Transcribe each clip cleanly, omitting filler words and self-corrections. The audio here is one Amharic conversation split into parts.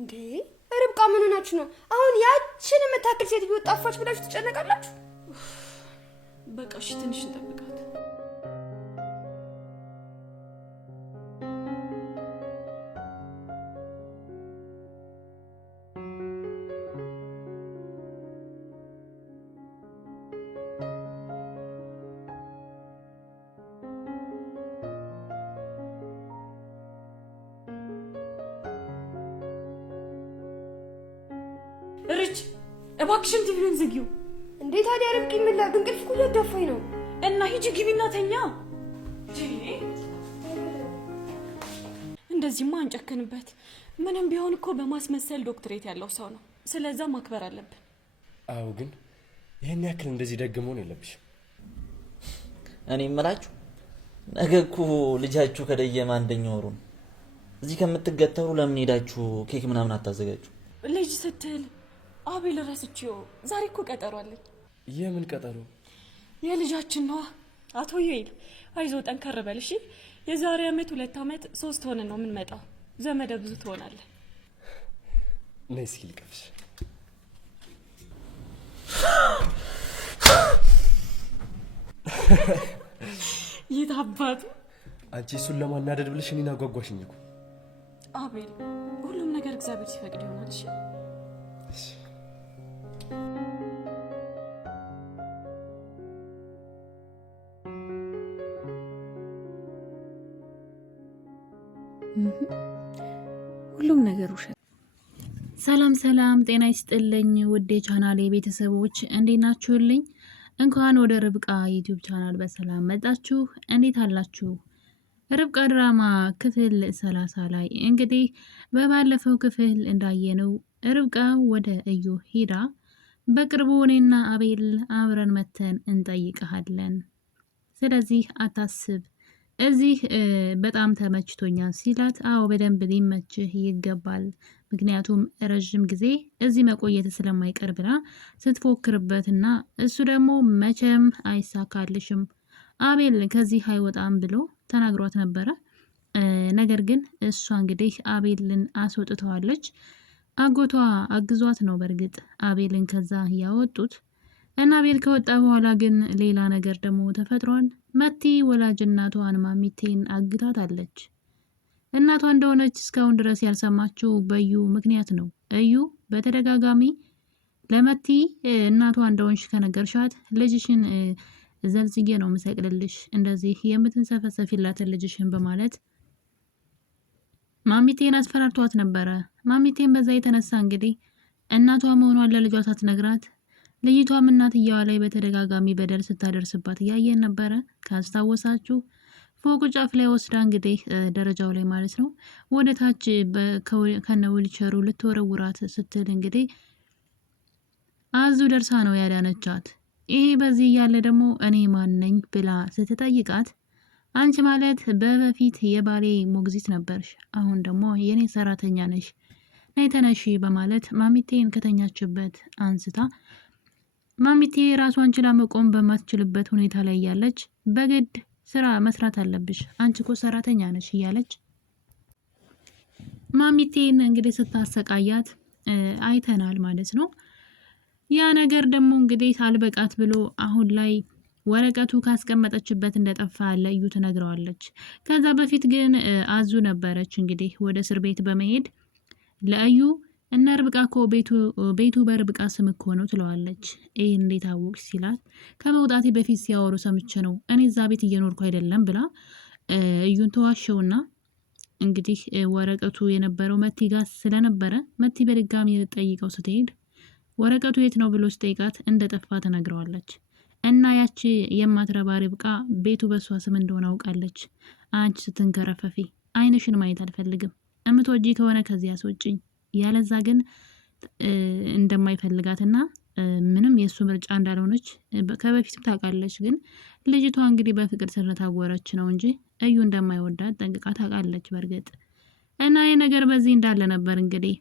እንዴ ርብቃ ምን ሆናችሁ ነው? አሁን ያችን መታከል ሴት ቢወጣፋች ብላችሁ ትጨነቃላችሁ? በቃ እሺ ትንሽ እንጠብቃት። ርች እባክሽን ቲቪውን ዝጊው። እንዴ ታዲያ ርብቃ ምን ላድርግ? እንቅልፍ እኮ እያዳፋኝ ነው። እና ሂጂ ግቢና ተኛ። እንደዚህማ አንጨክንበት። ምንም ቢሆን እኮ በማስመሰል ዶክትሬት ያለው ሰው ነው። ስለዛ ማክበር አለብን። አዎ ግን ይሄን ያክል እንደዚህ ደግ መሆን የለብሽም። እኔ እምላችሁ ነገ እኮ ልጃችሁ ከደየማ አንደኛ ወሩ ነው። እዚህ ከምትገተሩ ለምን ሄዳችሁ ኬክ ምናምን አታዘጋጁ? ልጅ ስትል አቤል ረስቼው ዛሬ እኮ ቀጠሮ አለኝ። የምን ቀጠሮ? የልጃችን ነው። አቶ ዩኤል አይዞ ጠንከር በል እሺ። የዛሬ አመት 2 አመት 3 ሆነን ነው የምንመጣው። ዘመደ ብዙ ትሆናለህ። ነይ እስኪ ልቀፍሽ። ይታባቱ አንቺ እሱን ለማናደድ ብለሽ እኔን አጓጓሽኝ እኮ። አቤል ሁሉም ነገር እግዚአብሔር ሲፈቅድ ይሆናል። እሺ ሁሉም ነገር ውሸት። ሰላም ሰላም፣ ጤና ይስጥልኝ ውዴ ቻናሌ ቤተሰቦች እንዴት ናችሁልኝ? እንኳን ወደ ርብቃ ዩቲዩብ ቻናል በሰላም መጣችሁ። እንዴት አላችሁ? ርብቃ ድራማ ክፍል 30 ላይ እንግዲህ በባለፈው ክፍል እንዳየነው ርብቃ ወደ እዩ ሄዳ በቅርቡ እኔና አቤል አብረን መተን እንጠይቀሃለን፣ ስለዚህ አታስብ፣ እዚህ በጣም ተመችቶኛል ሲላት፣ አዎ በደንብ ሊመችህ ይገባል፣ ምክንያቱም ረጅም ጊዜ እዚህ መቆየት ስለማይቀር ብላ ስትፎክርበትና እሱ ደግሞ መቼም አይሳካልሽም አቤል ከዚህ አይወጣም ብሎ ተናግሯት ነበረ። ነገር ግን እሷ እንግዲህ አቤልን አስወጥተዋለች። አጎቷ አግዟት ነው በእርግጥ አቤልን ከዛ ያወጡት። እና አቤል ከወጣ በኋላ ግን ሌላ ነገር ደግሞ ተፈጥሯል። መቲ ወላጅ እናቷን ማሚቴን አግታታለች። እናቷ እንደሆነች እስካሁን ድረስ ያልሰማችው በዩ ምክንያት ነው። እዩ በተደጋጋሚ ለመቲ እናቷ እንደሆንሽ ከነገርሻት ልጅሽን ዘልዝጌ ነው ምሰቅልልሽ፣ እንደዚህ የምትንሰፈሰፊላትን ልጅሽን በማለት ማሚቴን አስፈራርቷት ነበረ። ማሚቴን በዛ የተነሳ እንግዲህ እናቷ መሆኗን ለልጇ ሳትነግራት ልጅቷም እናትየዋ ላይ በተደጋጋሚ በደል ስታደርስባት እያየን ነበረ። ካስታወሳችሁ ፎቁ ጫፍ ላይ ወስዳ እንግዲህ ደረጃው ላይ ማለት ነው ወደ ታች ከነ ዊልቸሩ ልትወረውራት ስትል እንግዲህ አዙ ደርሳ ነው ያዳነቻት። ይሄ በዚህ እያለ ደግሞ እኔ ማን ነኝ ብላ ስትጠይቃት አንቺ ማለት በፊት የባሌ ሞግዚት ነበርሽ፣ አሁን ደግሞ የኔ ሰራተኛ ነሽ፣ ነይ ተነሺ በማለት ማሚቴን ከተኛችበት አንስታ ማሚቴ ራሷን ችላ መቆም በማትችልበት ሁኔታ ላይ ያለች በግድ ስራ መስራት አለብሽ፣ አንቺ እኮ ሰራተኛ ነሽ እያለች ማሚቴን እንግዲህ ስታሰቃያት አይተናል ማለት ነው። ያ ነገር ደግሞ እንግዲህ አልበቃት ብሎ አሁን ላይ ወረቀቱ ካስቀመጠችበት እንደጠፋ ለእዩ ትነግረዋለች። ከዛ በፊት ግን አዙ ነበረች እንግዲህ ወደ እስር ቤት በመሄድ ለእዩ እና ርብቃ እኮ ቤቱ በርብቃ ስም እኮ ነው ትለዋለች። ይህ እንዴት አወቅሽ ሲላት ከመውጣቴ በፊት ሲያወሩ ሰምቼ ነው፣ እኔ እዛ ቤት እየኖርኩ አይደለም ብላ እዩን ተዋሸውና እንግዲህ ወረቀቱ የነበረው መቲ ጋር ስለነበረ መቲ በድጋሚ ጠይቀው ስትሄድ ወረቀቱ የት ነው ብሎ ስጠይቃት እንደጠፋ ትነግረዋለች። እና ያቺ የማትረባ ርብቃ ቤቱ በሷ ስም እንደሆነ አውቃለች። አንቺ ስትንከረፈፊ አይንሽን ማየት አልፈልግም፣ እምትወጂ ከሆነ ከዚያ አስወጪኝ፣ ያለዛ ግን እንደማይፈልጋትና ምንም የሱ ምርጫ እንዳልሆነች ከበፊትም ታውቃለች። ግን ልጅቷ እንግዲህ በፍቅር ስለታወረች ነው እንጂ እዩ እንደማይወዳት ጠንቅቃ ታውቃለች በርግጥ። እና ይሄ ነገር በዚህ እንዳለ ነበር እንግዲህ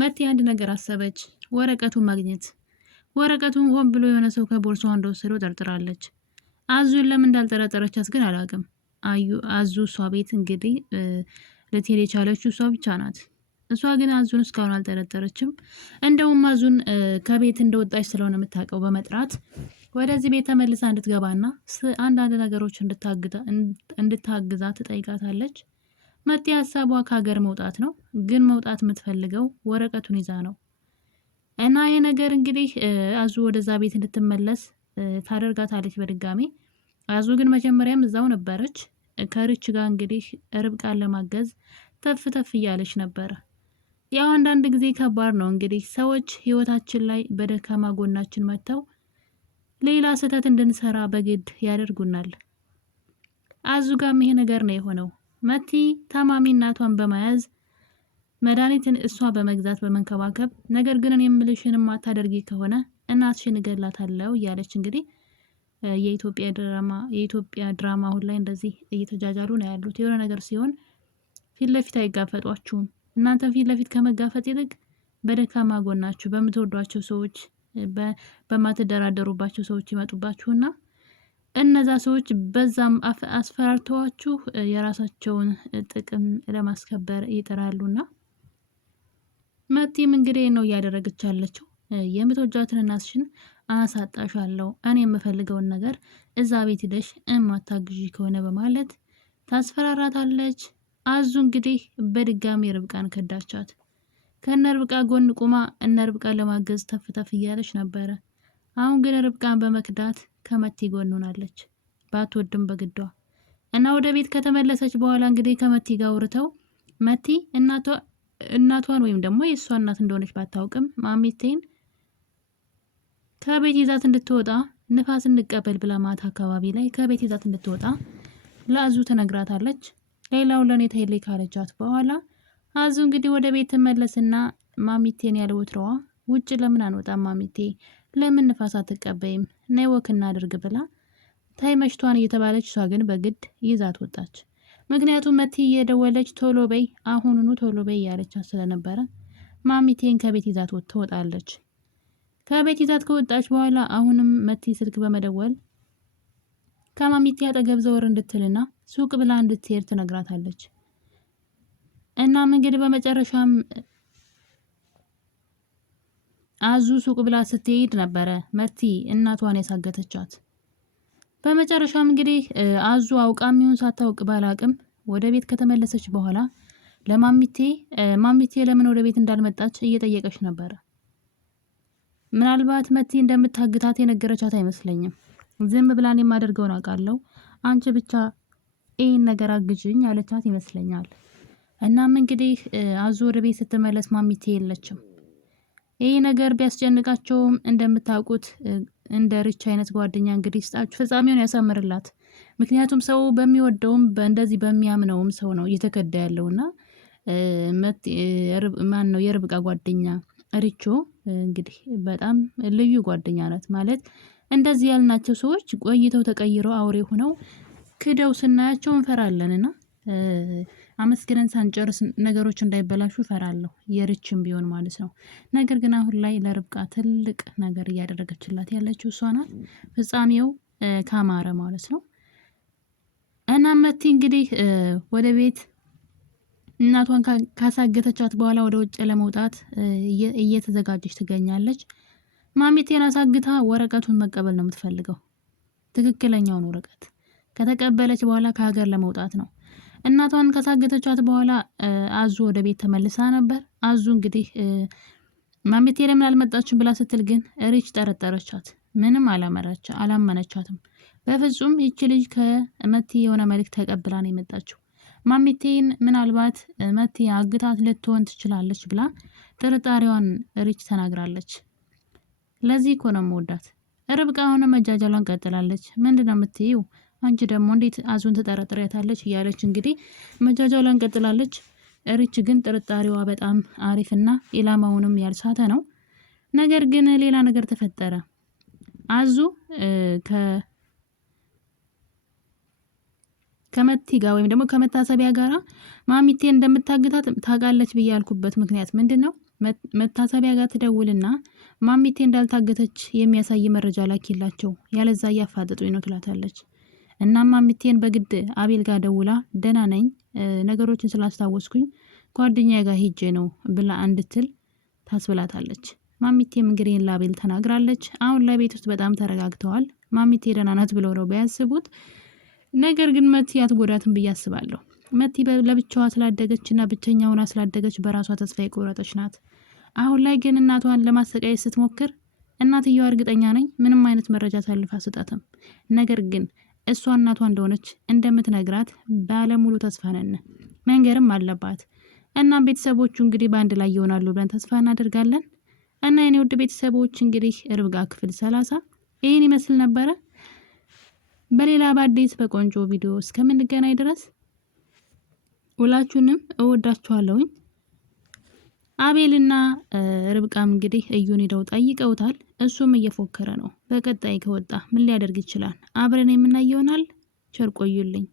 መቲ አንድ ነገር አሰበች፣ ወረቀቱን ማግኘት። ወረቀቱን ሆን ብሎ የሆነ ሰው ከቦርሳዋ እንደወሰደው ጠርጥራለች። አዙን ለምን እንዳልጠረጠረቻት ግን አላውቅም። አዙ እሷ ቤት እንግዲህ ልትሄድ የቻለችው እሷ ብቻ ናት። እሷ ግን አዙን እስካሁን አልጠረጠረችም። እንደውም አዙን ከቤት እንደወጣች ስለሆነ የምታውቀው በመጥራት ወደዚህ ቤት ተመልሳ እንድትገባና አንዳንድ ነገሮች እንድታግዛ ትጠይቃታለች። መቲ ሀሳቧ ከሀገር መውጣት ነው፣ ግን መውጣት የምትፈልገው ወረቀቱን ይዛ ነው። እና ይሄ ነገር እንግዲህ አዙ ወደዛ ቤት እንድትመለስ ታደርጋታለች በድጋሚ። አዙ ግን መጀመሪያም እዛው ነበረች ከሪች ጋር እንግዲህ ርብቃን ለማገዝ ተፍ ተፍ እያለች ነበረ። ያው አንዳንድ ጊዜ ከባድ ነው እንግዲህ ሰዎች ህይወታችን ላይ በደካማ ጎናችን መጥተው ሌላ ስህተት እንድንሰራ በግድ ያደርጉናል። አዙ ጋርም ይሄ ነገር ነው የሆነው። መቲ ታማሚ እናቷን በመያዝ መድኃኒትን እሷ በመግዛት በመንከባከብ ነገር ግን እኔ የምልሽን ማታደርጊ ከሆነ እናትሽን እገላታለሁ እያለች እንግዲህ የኢትዮጵያ ድራማ አሁን ላይ እንደዚህ እየተጃጃሉ ነው ያሉት። የሆነ ነገር ሲሆን ፊት ለፊት አይጋፈጧችሁም። እናንተ ፊት ለፊት ከመጋፈጥ ይልቅ በደካማ ጎናችሁ በምትወዷቸው ሰዎች በማትደራደሩባቸው ሰዎች ይመጡባችሁና እነዛ ሰዎች በዛም አስፈራርተዋችሁ የራሳቸውን ጥቅም ለማስከበር ይጥራሉና መቲም እንግዲህ ነው እያደረገች ያለችው። የምትወጃትን እናትሽን አሳጣሻለሁ፣ እኔ የምፈልገውን ነገር እዛ ቤት ሄደሽ እማታግዢ ከሆነ በማለት ታስፈራራታለች። አዙ እንግዲህ በድጋሚ ርብቃን ከዳቻት። ከነ ርብቃ ጎን ቁማ እነ ርብቃን ለማገዝ ተፍተፍ እያለች ነበረ። አሁን ግን ርብቃን በመክዳት ከመቲ ጎን ሆናለች፣ ባትወድም በግዷ። እና ወደ ቤት ከተመለሰች በኋላ እንግዲህ ከመቲ ጋር አውርተው መቲ እናቷን ወይም ደግሞ የእሷ እናት እንደሆነች ባታውቅም ማሚቴን ከቤት ይዛት እንድትወጣ ንፋስ እንቀበል ብላ ማታ አካባቢ ላይ ከቤት ይዛት እንድትወጣ ለአዙ ትነግራታለች። ሌላው ለኔ ተይልኝ ካለቻት በኋላ አዙ እንግዲህ ወደ ቤት ትመለስና ማሚቴን ያለ ወትሮዋ ውጭ ለምን አንወጣም ማሚቴ፣ ለምን ንፋስ አትቀበይም፣ ነይ ወክ እናድርግ ብላ ታይ መሽቷን እየተባለች እሷ ግን በግድ ይዛት ወጣች። ምክንያቱም መቲ እየደወለች ቶሎ በይ አሁኑኑ ቶሎ በይ ያለቻት ስለነበረ ማሚቴን ከቤት ይዛት ትወጣለች። ከቤት ይዛት ከወጣች በኋላ አሁንም መቲ ስልክ በመደወል ከማሚቴ አጠገብ ዘወር እንድትልና ሱቅ ብላ እንድትሄድ ትነግራታለች። እናም እንግዲህ በመጨረሻም አዙ ሱቅ ብላ ስትሄድ ነበረ መቲ እናቷን ያሳገተቻት። በመጨረሻም እንግዲህ አዙ አውቃም ይሁን ሳታውቅ ባላቅም ወደ ቤት ከተመለሰች በኋላ ማሚቴ ለምን ወደ ቤት እንዳልመጣች እየጠየቀች ነበረ። ምናልባት መቲ እንደምታግታት የነገረቻት አይመስለኝም። ዝም ብላን የማደርገውን አውቃለሁ፣ አንቺ ብቻ ይህን ነገር አግዥኝ ያለቻት ይመስለኛል። እናም እንግዲህ አዙ ወደ ቤት ስትመለስ ማሚቴ የለችም። ይህ ነገር ቢያስጨንቃቸውም እንደምታውቁት እንደ ሪች አይነት ጓደኛ እንግዲህ ስጣችሁ ፍጻሜውን ያሳምርላት። ምክንያቱም ሰው በሚወደውም እንደዚህ በሚያምነውም ሰው ነው እየተከዳ ያለውና ማን ነው የርብቃ ጓደኛ ሪቾ እንግዲህ በጣም ልዩ ጓደኛ ናት። ማለት እንደዚህ ያልናቸው ሰዎች ቆይተው ተቀይረው አውሬ ሆነው ክደው ስናያቸው እንፈራለንና አመስግነን ሳንጨርስ ነገሮች እንዳይበላሹ እፈራለሁ፣ የርችም ቢሆን ማለት ነው። ነገር ግን አሁን ላይ ለርብቃ ትልቅ ነገር እያደረገችላት ያለችው እሷ ናት። ፍጻሜው ካማረ ማለት ነው። እና መቲ እንግዲህ ወደ ቤት እናቷን ካሳገተቻት በኋላ ወደ ውጭ ለመውጣት እየተዘጋጀች ትገኛለች። ማሚቴን አሳግታ ወረቀቱን መቀበል ነው የምትፈልገው፣ ትክክለኛውን ወረቀት ከተቀበለች በኋላ ከሀገር ለመውጣት ነው። እናቷን ካሳገተቻት በኋላ አዙ ወደ ቤት ተመልሳ ነበር። አዙ እንግዲህ ማሚቴ ለምን አልመጣችም ብላ ስትል ግን ሪች ጠረጠረቻት። ምንም አላመነቻትም። በፍጹም ይቺ ልጅ ከመቲ የሆነ መልእክት ተቀብላ ነው የመጣችው። ማሚቴን ምናልባት መቲ አግታት ልትሆን ትችላለች ብላ ጥርጣሬዋን ሪች ተናግራለች። ለዚህ እኮ ነው የምወዳት። ርብቃ ሆነ መጃጃሏን ቀጥላለች። ምንድነው የምትይው? አንቺ ደግሞ እንዴት አዙን ትጠረጥሪያታለች? እያለች እንግዲህ መጃጃሏን ቀጥላለች። ሪች ግን ጥርጣሬዋ በጣም አሪፍና ኢላማውንም ያልሳተ ነው። ነገር ግን ሌላ ነገር ተፈጠረ። አዙ ከመቲ ጋር ወይም ደግሞ ከመታሰቢያ ጋራ ማሚቴ እንደምታግታት ታውቃለች ብዬ ያልኩበት ምክንያት ምንድነው? መታሰቢያ ጋር ትደውልና ማሚቴ እንዳልታገተች የሚያሳይ መረጃ ላኪላቸው፣ ያለዛ እያፋጠጡኝ ነው ትላታለች። እናም ማሚቴን በግድ አቤል ጋር ደውላ ደህና ነኝ ነገሮችን ስላስታወስኩኝ ጓደኛ ጋር ሄጄ ነው ብላ እንድትል ታስብላታለች። ማሚቴም እንግዲህ ላቤል ተናግራለች። አሁን ላይ ቤት ውስጥ በጣም ተረጋግተዋል። ማሚቴ ደህና ናት ብለው ነው ቢያስቡት፣ ነገር ግን መቲ አትጎዳትም ብዬ አስባለሁ። መቲ ለብቻዋ ስላደገችና ብቸኛ ሆና ስላደገች በራሷ ተስፋ የቆረጠች ናት። አሁን ላይ ግን እናቷን ለማሰቃየት ስትሞክር እናትየዋ እርግጠኛ ነኝ ምንም አይነት መረጃ ሳልፋ ስጣትም፣ ነገር ግን እሷ እናቷ እንደሆነች እንደምትነግራት ባለሙሉ ተስፋ ነን። መንገርም አለባት። እናም ቤተሰቦቹ እንግዲህ በአንድ ላይ ይሆናሉ ብለን ተስፋ እናደርጋለን። እና የኔ ውድ ቤተሰቦች እንግዲህ ርብቃ ክፍል 30 ይህን ይመስል ነበረ። በሌላ በአዲስ በቆንጆ ቪዲዮ እስከምንገናኝ ድረስ ሁላችሁንም እወዳችኋለሁኝ። አቤልና ርብቃም እንግዲህ እዩን ሄደው ጠይቀውታል። እሱም እየፎከረ ነው። በቀጣይ ከወጣ ምን ሊያደርግ ይችላል? አብረን የምናየው ይሆናል። ቸር ቆዩልኝ።